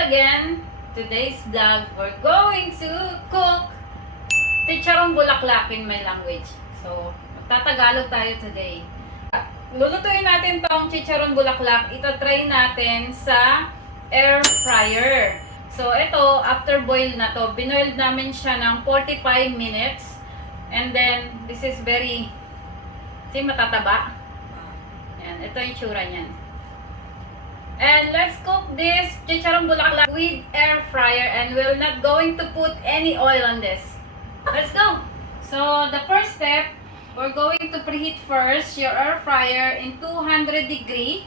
again. Today's vlog, we're going to cook CHICHARON BULAKLAK in my language. So, magtatagalog tayo today. Lulutuin natin tong CHICHARON BULAKLAK. Ito-try natin sa air fryer. So, ito, after boil na to, binoiled namin siya ng 45 minutes. And then, this is very, see, matataba. Yan, ito yung tsura niyan. And let's cook this CHICHARON BULAKLAK with air fryer, and we're not going to put any oil on this. Let's go! So, the first step, we're going to preheat first your air fryer in 200 degree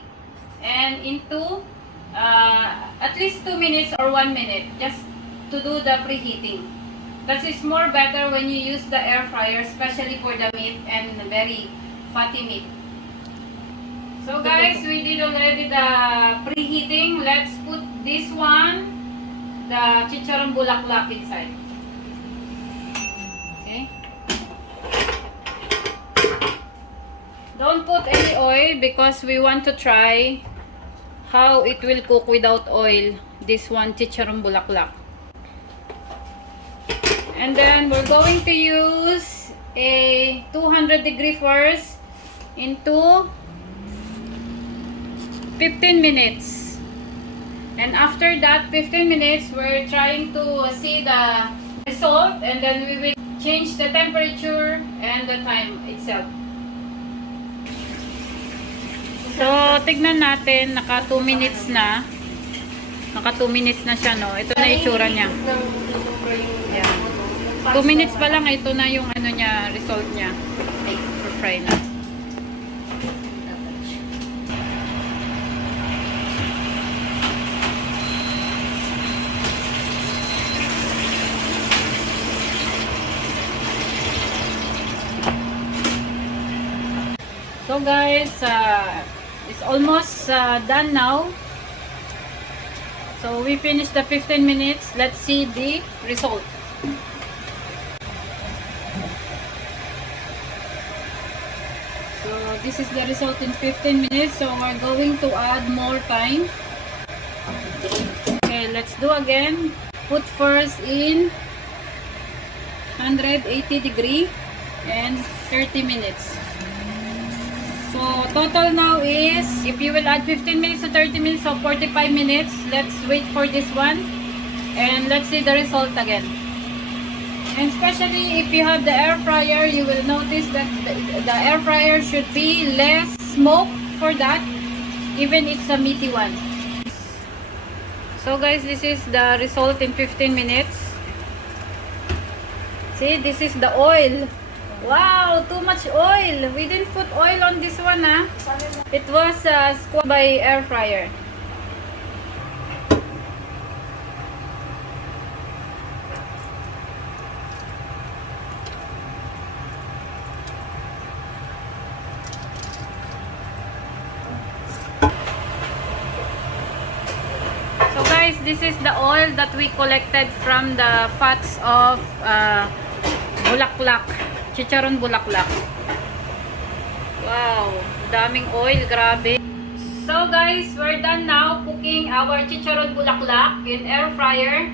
and into at least 2 minutes or 1 minute just to do the preheating. That is more better when you use the air fryer, especially for the meat and very fatty meat. So guys, we did already the preheating. Let's put this one, the CHICHARON BULAKLAK inside. Okay. Don't put any oil because we want to try how it will cook without oil. This one, CHICHARON BULAKLAK. And then we're going to use a 200 degree first into 15 minutes, and after that 15 minutes we're trying to see the result, and then we will change the temperature and the time itself. So tignan natin, naka 2 minutes na, naka 2 minutes na siya, no? Ito na itsura niya. Yan. 2 minutes pa lang, ito na yung ano niya, result niya. Fry na. So guys, it's almost done now. So we finished the 15 minutes. Let's see the result. So this is the result in 15 minutes. So we're going to add more time. Okay, let's do again. Put first in 180 degree and 30 minutes. So, total now is, if you will add 15 minutes to 30 minutes, so 45 minutes. Let's wait for this one. And let's see the result again. And especially if you have the air fryer, you will notice that the air fryer should be less smoke for that. Even it's a meaty one. So guys, this is the result in 15 minutes. See, this is the oil. Wow, too much oil. We didn't put oil on this one, huh? It was squeezed by air fryer. So guys, this is the oil that we collected from the fats of bulaklak. CHICHARON BULAKLAK. Wow, daming oil, grabe. So guys, we're done now cooking our CHICHARON BULAKLAK in air fryer.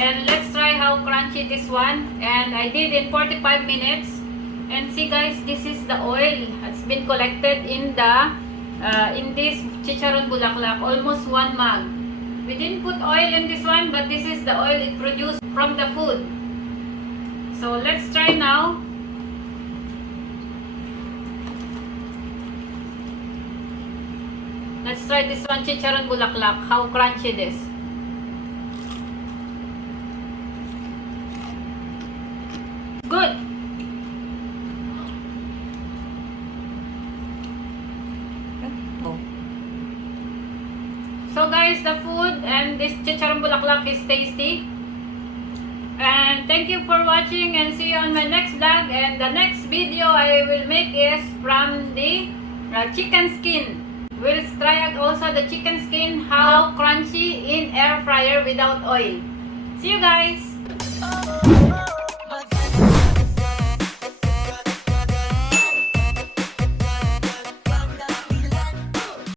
And let's try how crunchy this one. And I did in 45 minutes. And see guys, this is the oil that's been collected in the in this CHICHARON BULAKLAK, almost 1 mug. We didn't put oil in this one, but this is the oil it produced from the food. So let's try now. Let's try this one, CHICHARON BULAKLAK, how crunchy it is. Good. So guys, the food and this CHICHARON BULAKLAK is tasty. And thank you for watching, and see you on my next vlog. And the next video I will make is from the chicken skin. We'll try out also the chicken skin, how crunchy in air fryer without oil. See you guys!